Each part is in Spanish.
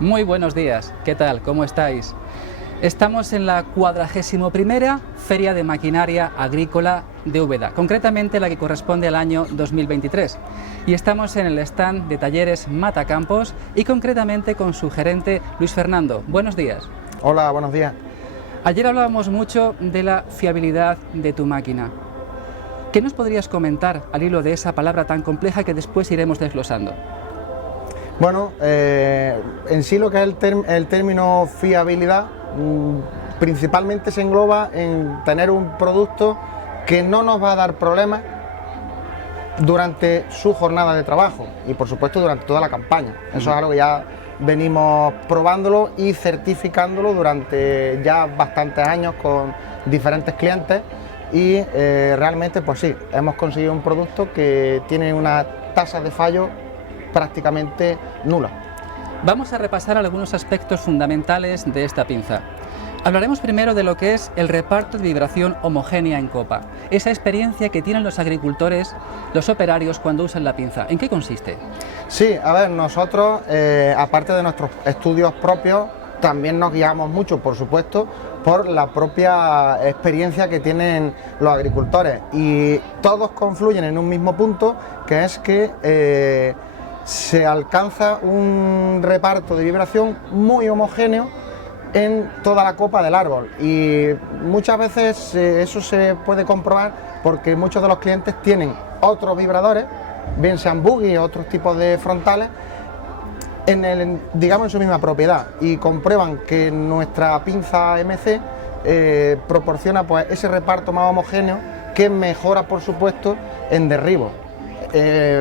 Muy buenos días, ¿qué tal? ¿Cómo estáis? Estamos en la 41ª Feria de Maquinaria Agrícola de Úbeda, concretamente la que corresponde al año 2023. Y estamos en el stand de Talleres Matacampos y concretamente con su gerente Luis Fernando. Buenos días. Hola, buenos días. Ayer hablábamos mucho de la fiabilidad de tu máquina. ¿Qué nos podrías comentar al hilo de esa palabra tan compleja que después iremos desglosando? Bueno, en sí lo que es el término fiabilidad principalmente se engloba en tener un producto que no nos va a dar problemas durante su jornada de trabajo y por supuesto durante toda la campaña. Eso es algo que ya venimos probándolo y certificándolo durante ya bastantes años con diferentes clientes y realmente pues sí, hemos conseguido un producto que tiene una tasa de fallo prácticamente nula. Vamos a repasar algunos aspectos fundamentales de esta pinza. Hablaremos primero de lo que es el reparto de vibración homogénea en copa, esa experiencia que tienen los agricultores, los operarios cuando usan la pinza. ¿En qué consiste? Sí, a ver, nosotros, aparte de nuestros estudios propios, también nos guiamos mucho, por supuesto, por la propia experiencia que tienen los agricultores y todos confluyen en un mismo punto, que es que se alcanza un reparto de vibración muy homogéneo en toda la copa del árbol y muchas veces eso se puede comprobar porque muchos de los clientes tienen otros vibradores, bien sean buggy o otros tipos de frontales, digamos en su misma propiedad y comprueban que nuestra pinza MC proporciona pues ese reparto más homogéneo que mejora por supuesto en derribo,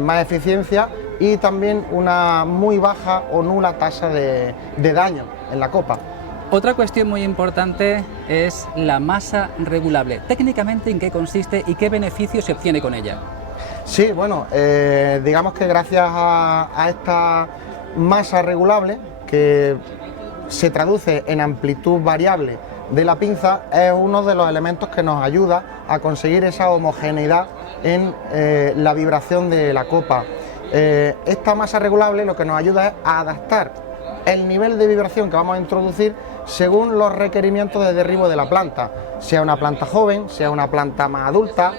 más eficiencia y también una muy baja o nula tasa de daño en la copa. Otra cuestión muy importante es la masa regulable. Técnicamente, ¿en qué consiste y qué beneficio se obtiene con ella? Sí, bueno, digamos que gracias a esta masa regulable, que se traduce en amplitud variable de la pinza, es uno de los elementos que nos ayuda a conseguir esa homogeneidad en la vibración de la copa. Esta masa regulable lo que nos ayuda es a adaptar el nivel de vibración que vamos a introducir según los requerimientos de derribo de la planta, sea una planta joven, sea una planta más adulta,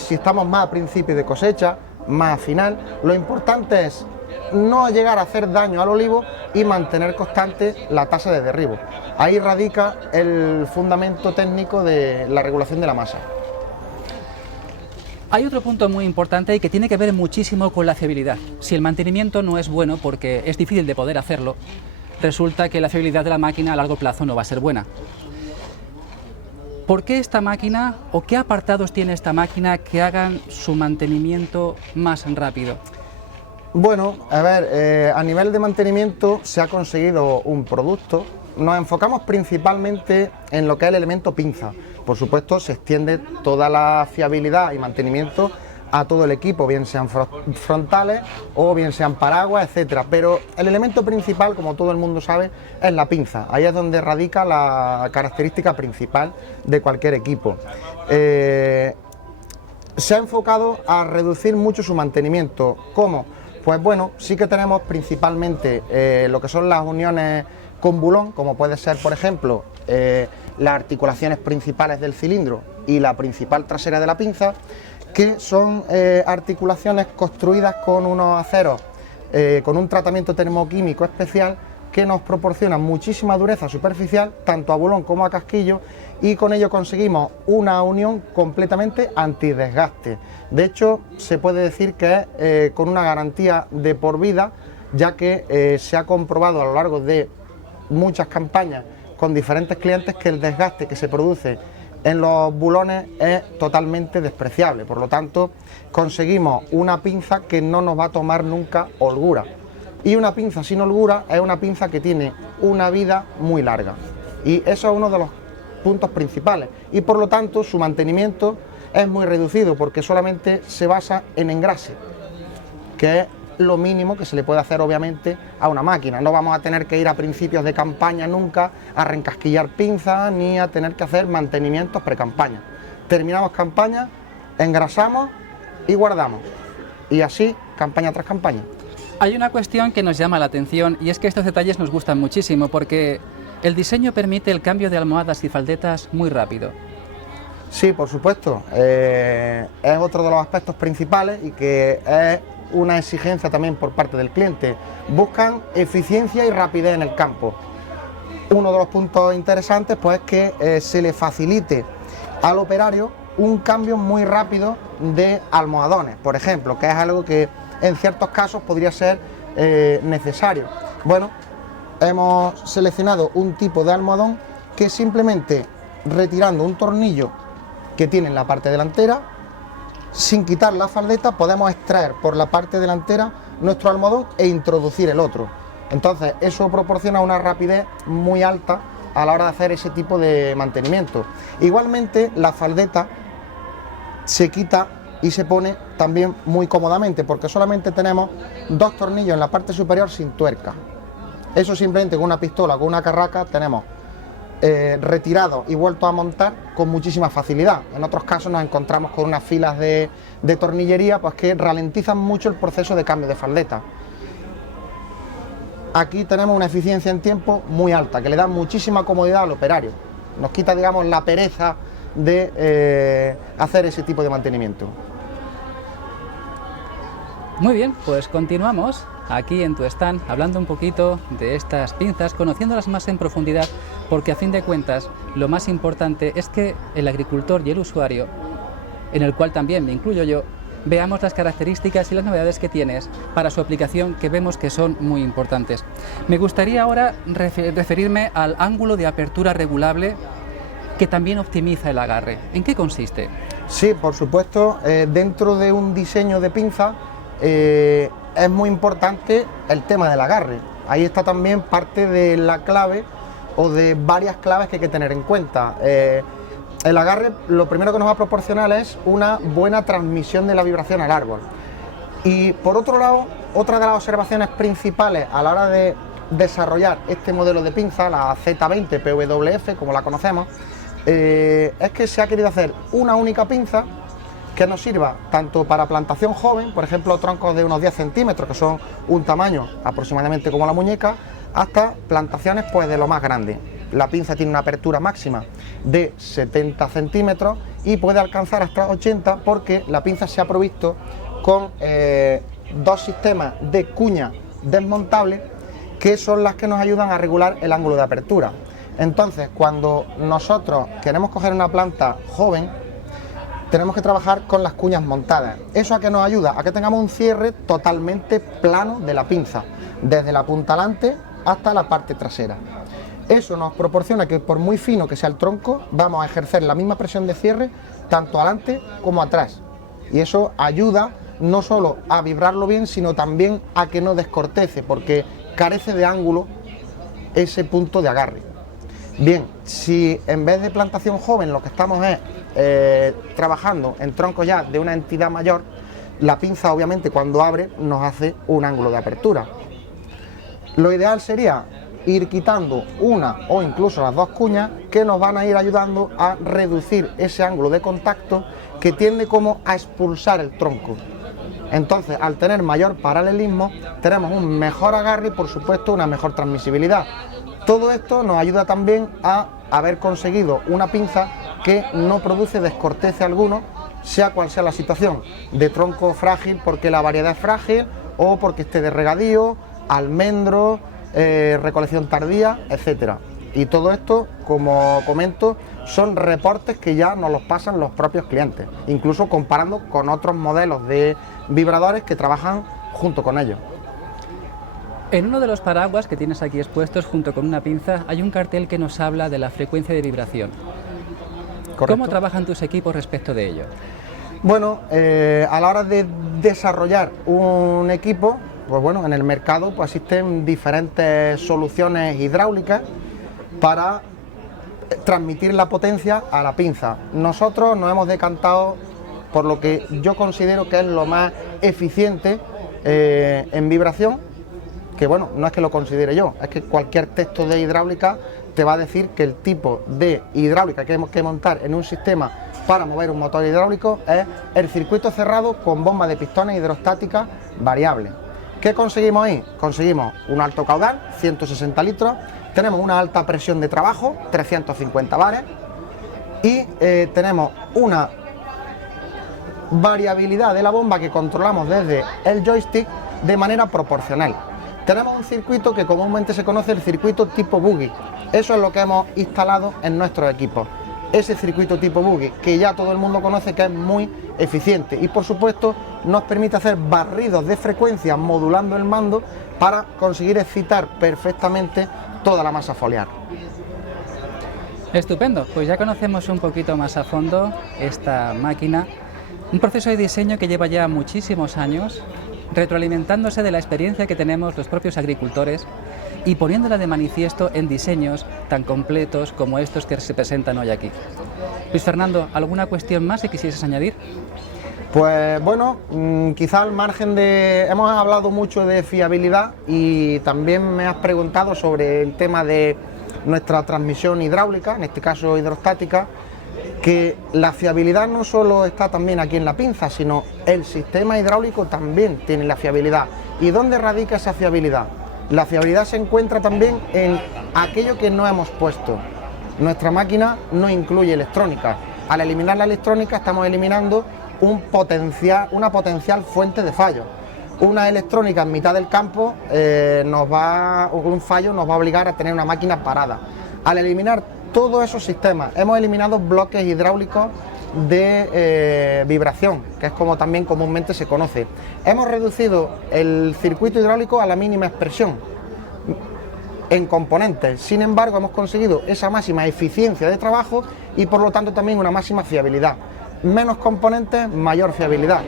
si estamos más a principio de cosecha, más a final. Lo importante es no llegar a hacer daño al olivo y mantener constante la tasa de derribo. Ahí radica el fundamento técnico de la regulación de la masa. Hay otro punto muy importante y que tiene que ver muchísimo con la fiabilidad. Si el mantenimiento no es bueno, porque es difícil de poder hacerlo, resulta que la fiabilidad de la máquina a largo plazo no va a ser buena. ¿Por qué esta máquina o qué apartados tiene esta máquina que hagan su mantenimiento más rápido? Bueno, a ver, a nivel de mantenimiento se ha conseguido un producto. Nos enfocamos principalmente en lo que es el elemento pinza. Por supuesto, se extiende toda la fiabilidad y mantenimiento a todo el equipo, bien sean frontales o bien sean paraguas, etcétera. Pero el elemento principal, como todo el mundo sabe, es la pinza. Ahí es donde radica la característica principal de cualquier equipo. Se ha enfocado a reducir mucho su mantenimiento. ¿Cómo? Pues bueno, sí que tenemos principalmente lo que son las uniones con bulón, como puede ser, por ejemplo, las articulaciones principales del cilindro y la principal trasera de la pinza, que son articulaciones construidas con unos aceros, con un tratamiento termoquímico especial que nos proporciona muchísima dureza superficial, tanto a bulón como a casquillo, y con ello conseguimos una unión completamente antidesgaste. De hecho, se puede decir que es con una garantía de por vida, ya que se ha comprobado a lo largo de muchas campañas con diferentes clientes que el desgaste que se produce en los bulones es totalmente despreciable. Por lo tanto, conseguimos una pinza que no nos va a tomar nunca holgura. Y una pinza sin holgura es una pinza que tiene una vida muy larga. Y eso es uno de los puntos principales. Y por lo tanto, su mantenimiento es muy reducido porque solamente se basa en engrase, que es lo mínimo que se le puede hacer obviamente a una máquina. No vamos a tener que ir a principios de campaña nunca a reencasquillar pinzas ni a tener que hacer mantenimientos pre-campaña. Terminamos campaña, engrasamos y guardamos. Y así, campaña tras campaña. Hay una cuestión que nos llama la atención y es que estos detalles nos gustan muchísimo porque el diseño permite el cambio de almohadas y faldetas muy rápido. Sí, por supuesto, es otro de los aspectos principales y que es una exigencia también por parte del cliente. Buscan eficiencia y rapidez en el campo. Uno de los puntos interesantes pues es que se le facilite al operario un cambio muy rápido de almohadones, por ejemplo, que es algo que en ciertos casos podría ser necesario. Bueno, hemos seleccionado un tipo de almohadón que simplemente retirando un tornillo que tiene en la parte delantera, sin quitar la faldeta, podemos extraer por la parte delantera nuestro almohadón e introducir el otro. Entonces, eso proporciona una rapidez muy alta a la hora de hacer ese tipo de mantenimiento. Igualmente, la faldeta se quita y se pone también muy cómodamente, porque solamente tenemos dos tornillos en la parte superior sin tuerca. Eso simplemente con una pistola o con una carraca tenemos retirado y vuelto a montar con muchísima facilidad. En otros casos nos encontramos con unas filas de tornillería pues que ralentizan mucho el proceso de cambio de faldeta. Aquí tenemos una eficiencia en tiempo muy alta, que le da muchísima comodidad al operario. Nos quita, digamos, la pereza de hacer ese tipo de mantenimiento. Muy bien, pues continuamos aquí en tu stand hablando un poquito de estas pinzas, conociéndolas más en profundidad, porque a fin de cuentas lo más importante es que el agricultor y el usuario, en el cual también me incluyo yo, veamos las características y las novedades que tienes para su aplicación, que vemos que son muy importantes. Me gustaría ahora referirme al ángulo de apertura regulable que también optimiza el agarre. ¿En qué consiste? Sí, por supuesto, dentro de un diseño de pinza es muy importante el tema del agarre. Ahí está también parte de la clave o de varias claves que hay que tener en cuenta. El agarre lo primero que nos va a proporcionar es una buena transmisión de la vibración al árbol. Y por otro lado, otra de las observaciones principales a la hora de desarrollar este modelo de pinza, la Z20 PWF, como la conocemos, es que se ha querido hacer una única pinza que nos sirva tanto para plantación joven, por ejemplo troncos de unos 10 centímetros, que son un tamaño aproximadamente como la muñeca, hasta plantaciones pues de lo más grande. La pinza tiene una apertura máxima de 70 centímetros y puede alcanzar hasta 80 porque la pinza se ha provisto con dos sistemas de cuña desmontables que son las que nos ayudan a regular el ángulo de apertura. Entonces, cuando nosotros queremos coger una planta joven, tenemos que trabajar con las cuñas montadas. ¿Eso a qué nos ayuda? A que tengamos un cierre totalmente plano de la pinza, desde la punta delante hasta la parte trasera. Eso nos proporciona que por muy fino que sea el tronco, vamos a ejercer la misma presión de cierre tanto adelante como atrás. Y eso ayuda no solo a vibrarlo bien, sino también a que no descortece, porque carece de ángulo ese punto de agarre. Bien, si en vez de plantación joven lo que estamos es trabajando en troncos ya de una entidad mayor, la pinza obviamente cuando abre nos hace un ángulo de apertura. Lo ideal sería ir quitando una o incluso las dos cuñas que nos van a ir ayudando a reducir ese ángulo de contacto que tiende como a expulsar el tronco. Entonces, al tener mayor paralelismo, tenemos un mejor agarre y por supuesto una mejor transmisibilidad. Todo esto nos ayuda también a haber conseguido una pinza que no produce descortece alguno, sea cual sea la situación, de tronco frágil porque la variedad es frágil o porque esté de regadío, almendro, recolección tardía, etcétera. Y todo esto, como comento, son reportes que ya nos los pasan los propios clientes, incluso comparando con otros modelos de vibradores que trabajan junto con ellos. En uno de los paraguas que tienes aquí expuestos junto con una pinza hay un cartel que nos habla de la frecuencia de vibración. Correcto. ¿Cómo trabajan tus equipos respecto de ello? Bueno, a la hora de desarrollar un equipo, pues bueno, en el mercado pues existen diferentes soluciones hidráulicas para transmitir la potencia a la pinza. Nosotros nos hemos decantado por lo que yo considero que es lo más eficiente en vibración, que bueno, no es que lo considere yo, es que cualquier texto de hidráulica te va a decir que el tipo de hidráulica que hemos que montar en un sistema para mover un motor hidráulico es el circuito cerrado con bomba de pistones hidrostáticas variables. ¿Qué conseguimos ahí? Conseguimos un alto caudal, 160 litros, tenemos una alta presión de trabajo, 350 bares, y tenemos una variabilidad de la bomba que controlamos desde el joystick de manera proporcional. Tenemos un circuito que comúnmente se conoce el circuito tipo buggy. Eso es lo que hemos instalado en nuestros equipos. Ese circuito tipo buggy que ya todo el mundo conoce, que es muy eficiente y por supuesto nos permite hacer barridos de frecuencia modulando el mando para conseguir excitar perfectamente toda la masa foliar. Estupendo, pues ya conocemos un poquito más a fondo esta máquina, un proceso de diseño que lleva ya muchísimos años, retroalimentándose de la experiencia que tenemos los propios agricultores y poniéndola de manifiesto en diseños tan completos como estos que se presentan hoy aquí. Luis Fernando, ¿alguna cuestión más que quisieras añadir? Pues bueno, quizá al margen de... Hemos hablado mucho de fiabilidad y también me has preguntado sobre el tema de nuestra transmisión hidráulica, en este caso hidrostática, que la fiabilidad no solo está también aquí en la pinza, sino el sistema hidráulico también tiene la fiabilidad. ¿Y dónde radica esa fiabilidad? La fiabilidad se encuentra también en aquello que no hemos puesto. Nuestra máquina no incluye electrónica. Al eliminar la electrónica estamos eliminando una potencial fuente de fallo. Una electrónica en mitad del campo, un fallo nos va a obligar a tener una máquina parada. Al eliminar todos esos sistemas, hemos eliminado bloques hidráulicos de vibración, que es como también comúnmente se conoce. Hemos reducido el circuito hidráulico a la mínima expresión en componentes, sin embargo hemos conseguido esa máxima eficiencia de trabajo y por lo tanto también una máxima fiabilidad. Menos componentes, mayor fiabilidad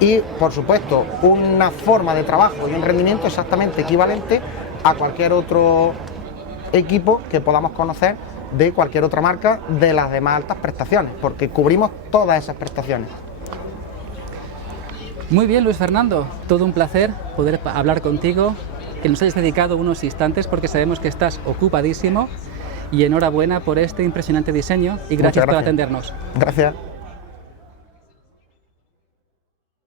y por supuesto una forma de trabajo y un rendimiento exactamente equivalente a cualquier otro equipo que podamos conocer de cualquier otra marca de las demás altas prestaciones, porque cubrimos todas esas prestaciones. Muy bien, Luis Fernando, todo un placer poder hablar contigo, que nos hayas dedicado unos instantes porque sabemos que estás ocupadísimo y enhorabuena por este impresionante diseño y gracias por atendernos. Gracias.